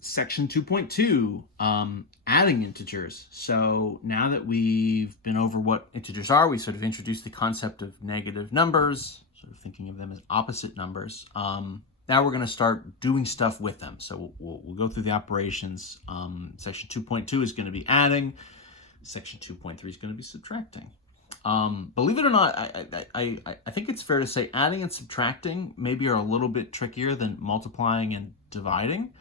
Section 2.2, adding integers. So now that we've been over what integers are, we sort of introduced the concept of negative numbers, sort of thinking of them as opposite numbers. Now we're going to start doing stuff with them. So we'll go through the operations. Section 2.2 is going to be adding. Section 2.3 is going to be subtracting. Believe it or not, I think it's fair to say adding and subtracting maybe are a little bit trickier than multiplying and dividing.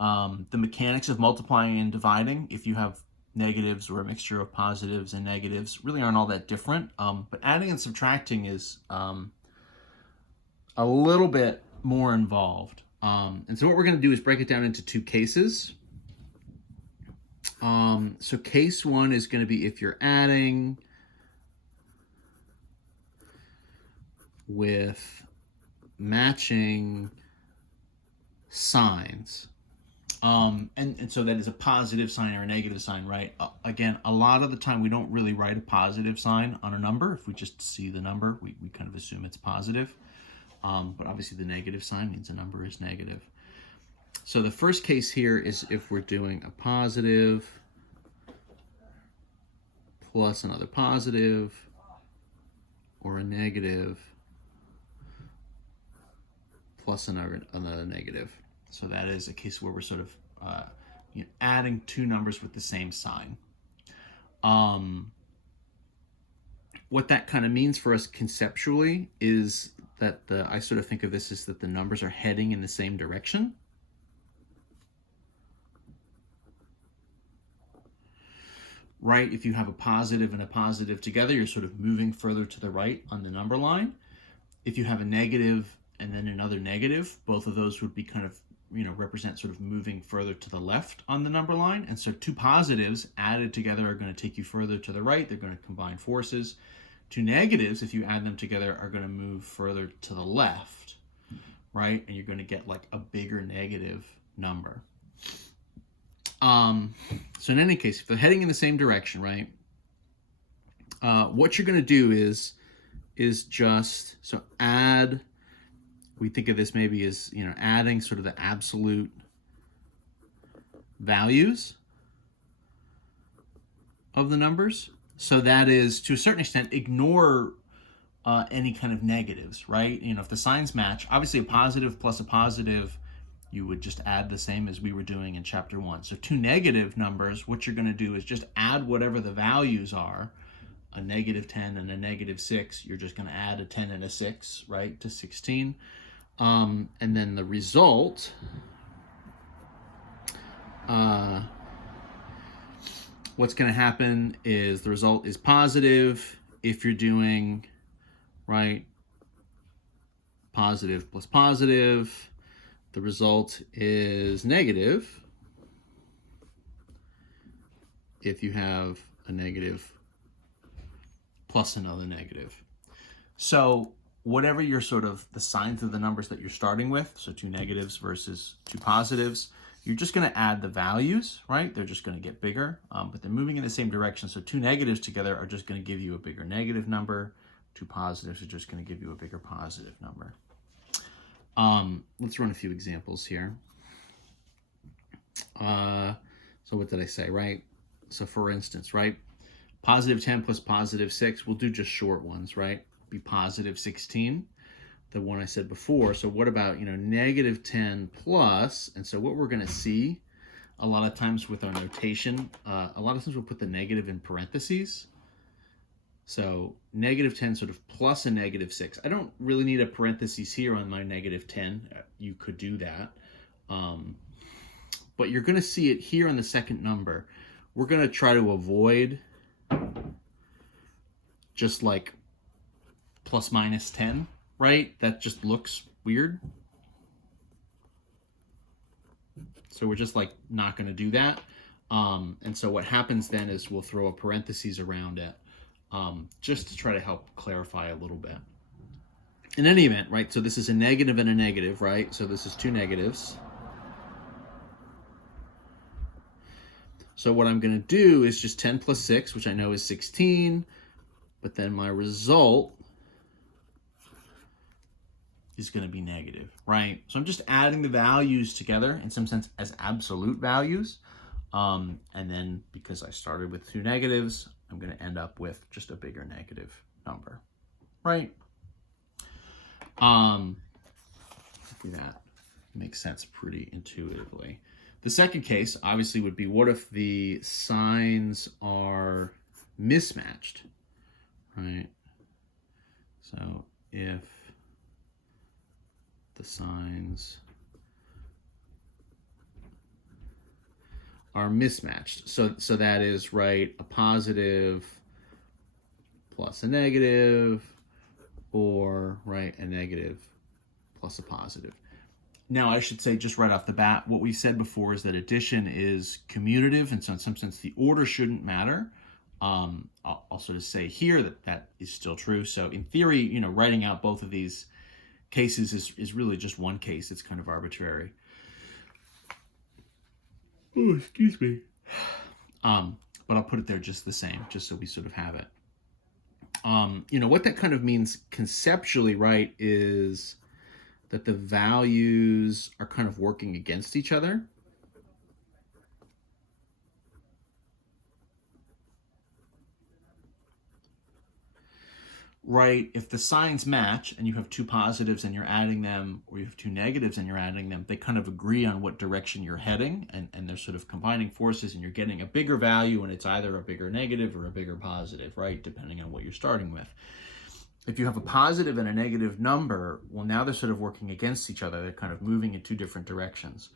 The mechanics of multiplying and dividing, if you have negatives or a mixture of positives and negatives, really aren't all that different. But adding and subtracting is a little bit more involved. And so what we're going to do is break it down into two cases. So case one is going to be if you're adding with matching signs. And so that is a positive sign or a negative sign, right? Again, a lot of the time we don't really write a positive sign on a number. If we just see the number, we kind of assume it's positive. But obviously the negative sign means a number is negative. So the first case here is if we're doing a positive plus another positive or a negative plus another negative. So that is a case where we're sort of adding two numbers with the same sign. What that kind of means for us conceptually is that I sort of think of this as that the numbers are heading in the same direction. Right? If you have a positive and a positive together, you're sort of moving further to the right on the number line. If you have a negative and then another negative, both of those would be kind of represent sort of moving further to the left on the number line. And so two positives added together are going to take you further to the right. They're going to combine forces. Two negatives, if you add them together, are going to move further to the left, right? And you're going to get like a bigger negative number. So in any case, if they're heading in the same direction, right? What you're going to do is just, so add, we think of this maybe as, adding sort of the absolute values of the numbers. So that is, to a certain extent, ignore any kind of negatives, right? If the signs match, obviously a positive plus a positive, you would just add the same as we were doing in chapter 1. So two negative numbers, what you're going to do is just add whatever the values are, a negative 10 and a negative 6. You're just going to add a 10 and a 6, right, to 16. And then the result, what's going to happen is the result is positive if you're doing, right, positive plus positive. The result is negative if you have a negative plus another negative. So whatever your sort of the signs of the numbers that you're starting with, so two negatives versus two positives, you're just going to add the values, right? They're just going to get bigger, but they're moving in the same direction. So two negatives together are just going to give you a bigger negative number. Two positives are just going to give you a bigger positive number. Let's run a few examples here. So what did I say, right? So for instance, right, positive 10 plus positive 6, we'll do just short ones, right? Be positive 16, the one I said before. So what about, negative 10 plus, and so what we're going to see a lot of times with our notation, a lot of times we'll put the negative in parentheses. So negative 10 sort of plus a negative 6. I don't really need a parentheses here on my negative 10. You could do that. But you're going to see it here on the second number. We're going to try to avoid just like plus minus 10, right? That just looks weird. So we're just like not going to do that. And so what happens then is we'll throw a parentheses around it. Just to try to help clarify a little bit. In any event, right, so this is a negative and a negative, right? So this is two negatives. So what I'm going to do is just 10 plus 6, which I know is 16, but then my result is going to be negative, right? So I'm just adding the values together in some sense as absolute values. And then because I started with two negatives, I'm going to end up with just a bigger negative number, right? That makes sense pretty intuitively. The second case obviously would be, what if the signs are mismatched, right? So if the signs are mismatched, so that is, right, a positive plus a negative, or, right, a negative plus a positive. Now, I should say just right off the bat, what we said before is that addition is commutative, and so in some sense the order shouldn't matter. I'll sort of say here that is still true. So in theory, writing out both of these cases is really just one case. It's kind of arbitrary. Oh, excuse me. But I'll put it there just the same, just so we sort of have it. What that kind of means conceptually, right, is that the values are kind of working against each other. Right, if the signs match and you have two positives and you're adding them, or you have two negatives and you're adding them, they kind of agree on what direction you're heading, and they're sort of combining forces, and you're getting a bigger value, and it's either a bigger negative or a bigger positive, right, depending on what you're starting with. If you have a positive and a negative number, well, now they're sort of working against each other. They're kind of moving in two different directions.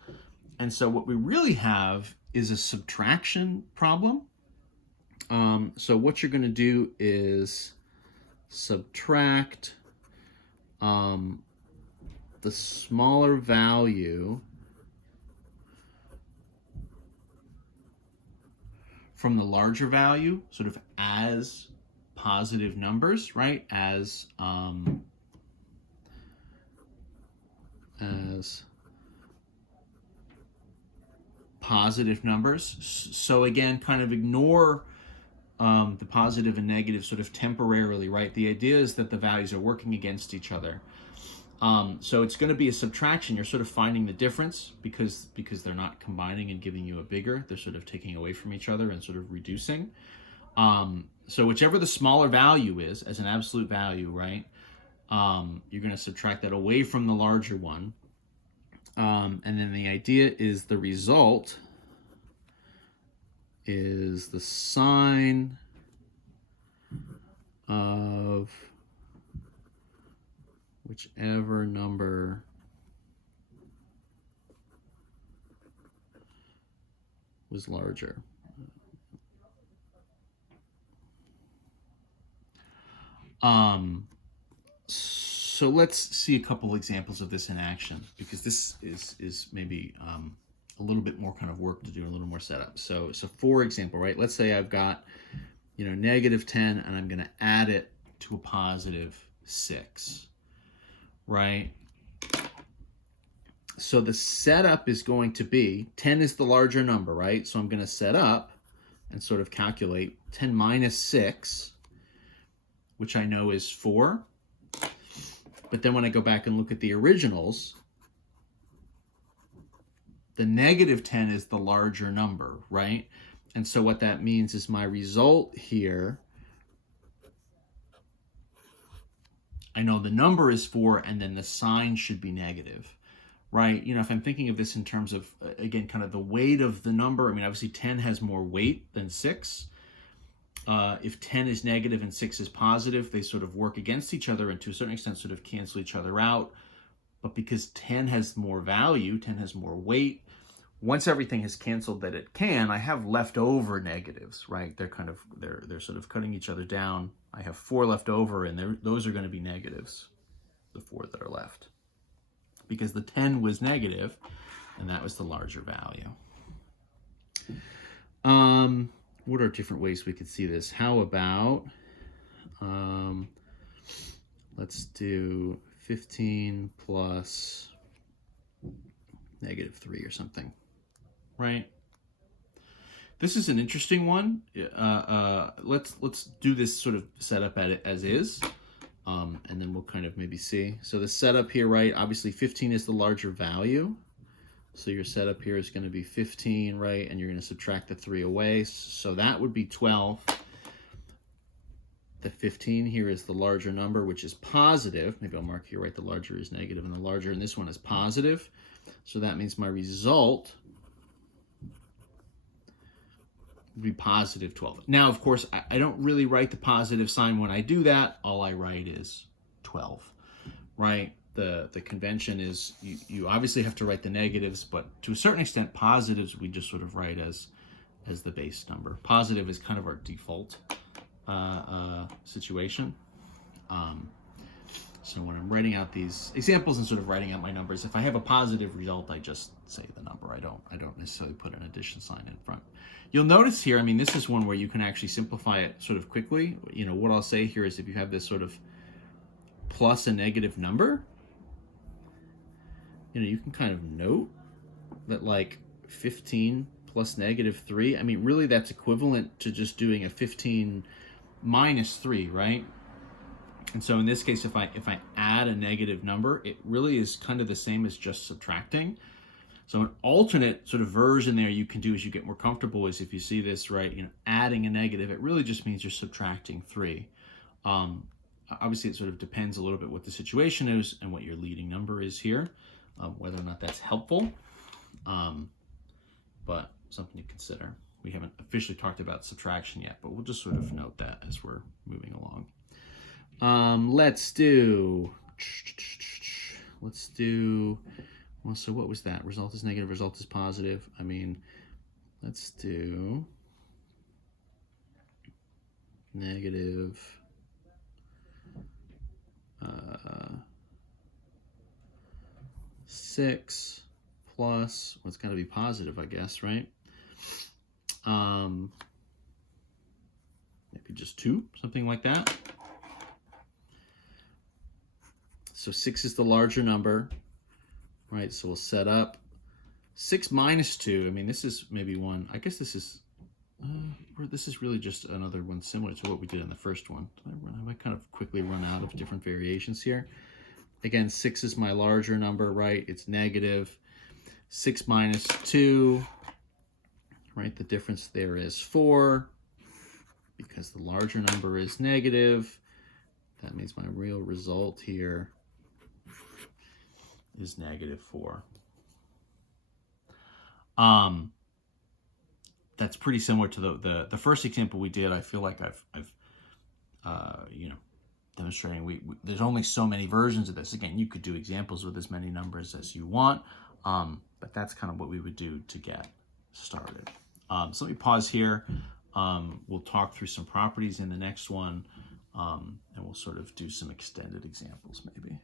And so what we really have is a subtraction problem. So what you're going to do is subtract the smaller value from the larger value, sort of as positive numbers, right? As positive numbers. So again, kind of ignore the positive and negative sort of temporarily, right? The idea is that the values are working against each other. So it's going to be a subtraction. You're sort of finding the difference because they're not combining and giving you a bigger. They're sort of taking away from each other and sort of reducing. So whichever the smaller value is as an absolute value, right, you're going to subtract that away from the larger one. And then the idea is the result is the sine of whichever number was larger. So let's see a couple examples of this in action, because this is maybe a little bit more kind of work to do, a little more setup. So for example, right, let's say I've got, negative 10, and I'm going to add it to a positive 6, right? So the setup is going to be 10 is the larger number, right? So I'm going to set up and sort of calculate 10 minus 6, which I know is 4. But then when I go back and look at the originals, the negative 10 is the larger number, right? And so what that means is my result here, I know the number is 4, and then the sign should be negative, right? If I'm thinking of this in terms of, again, kind of the weight of the number, I mean, obviously 10 has more weight than 6. If 10 is negative and 6 is positive, they sort of work against each other and to a certain extent sort of cancel each other out. But because 10 has more value, 10 has more weight, once everything has canceled that it can, I have leftover negatives, right? They're sort of cutting each other down. I have 4 left over, and those are going to be negatives, the 4 that are left, because the 10 was negative, and that was the larger value. What are different ways we could see this? How about, let's do 15 plus negative 3 or something, right? This is an interesting one. Let's do this sort of setup at it as is. And then we'll kind of maybe see. So the setup here, right, obviously 15 is the larger value. So your setup here is going to be 15, right? And you're going to subtract the 3 away. So that would be 12. The 15 here is the larger number, which is positive. Maybe I'll mark here, right? The larger is negative and the larger, and this one is positive. So that means my result would be positive 12. Now, of course, I don't really write the positive sign when I do that. All I write is 12, right? The convention is you obviously have to write the negatives, but to a certain extent, positives we just sort of write as the base number. Positive is kind of our default situation. So when I'm writing out these examples and sort of writing out my numbers, if I have a positive result, I just say the number. I don't necessarily put an addition sign in front. You'll notice here, I mean, this is one where you can actually simplify it sort of quickly. You know, what I'll say here is if you have this sort of plus a negative number, you know, you can kind of note that like 15 plus negative 3, I mean, really that's equivalent to just doing a 15 minus 3, right? And so in this case, if I add a negative number, it really is kind of the same as just subtracting. So an alternate sort of version there you can do as you get more comfortable is if you see this, right, you know, adding a negative, it really just means you're subtracting 3. Obviously, it sort of depends a little bit what the situation is and what your leading number is here, whether or not that's helpful, but something to consider. We haven't officially talked about subtraction yet, but we'll just sort of note that as we're moving along. Let's do, well, so what was that? Result is negative, result is positive. I mean, let's do negative 6 plus, well, it's got to be positive, I guess, right? Maybe just 2, something like that. So 6 is the larger number, right? So we'll set up 6 minus 2. I mean, this is maybe one. I guess this is really just another one similar to what we did in the first one. I might kind of quickly run out of different variations here. Again, 6 is my larger number, right? It's negative. 6 minus 2, right? The difference there is 4 because the larger number is negative. That means my real result here is negative 4. That's pretty similar to the first example we did. I feel like I've you know, demonstrating there's only so many versions of this. Again, you could do examples with as many numbers as you want, but that's kind of what we would do to get started. So let me pause here. We'll talk through some properties in the next one, and we'll sort of do some extended examples maybe.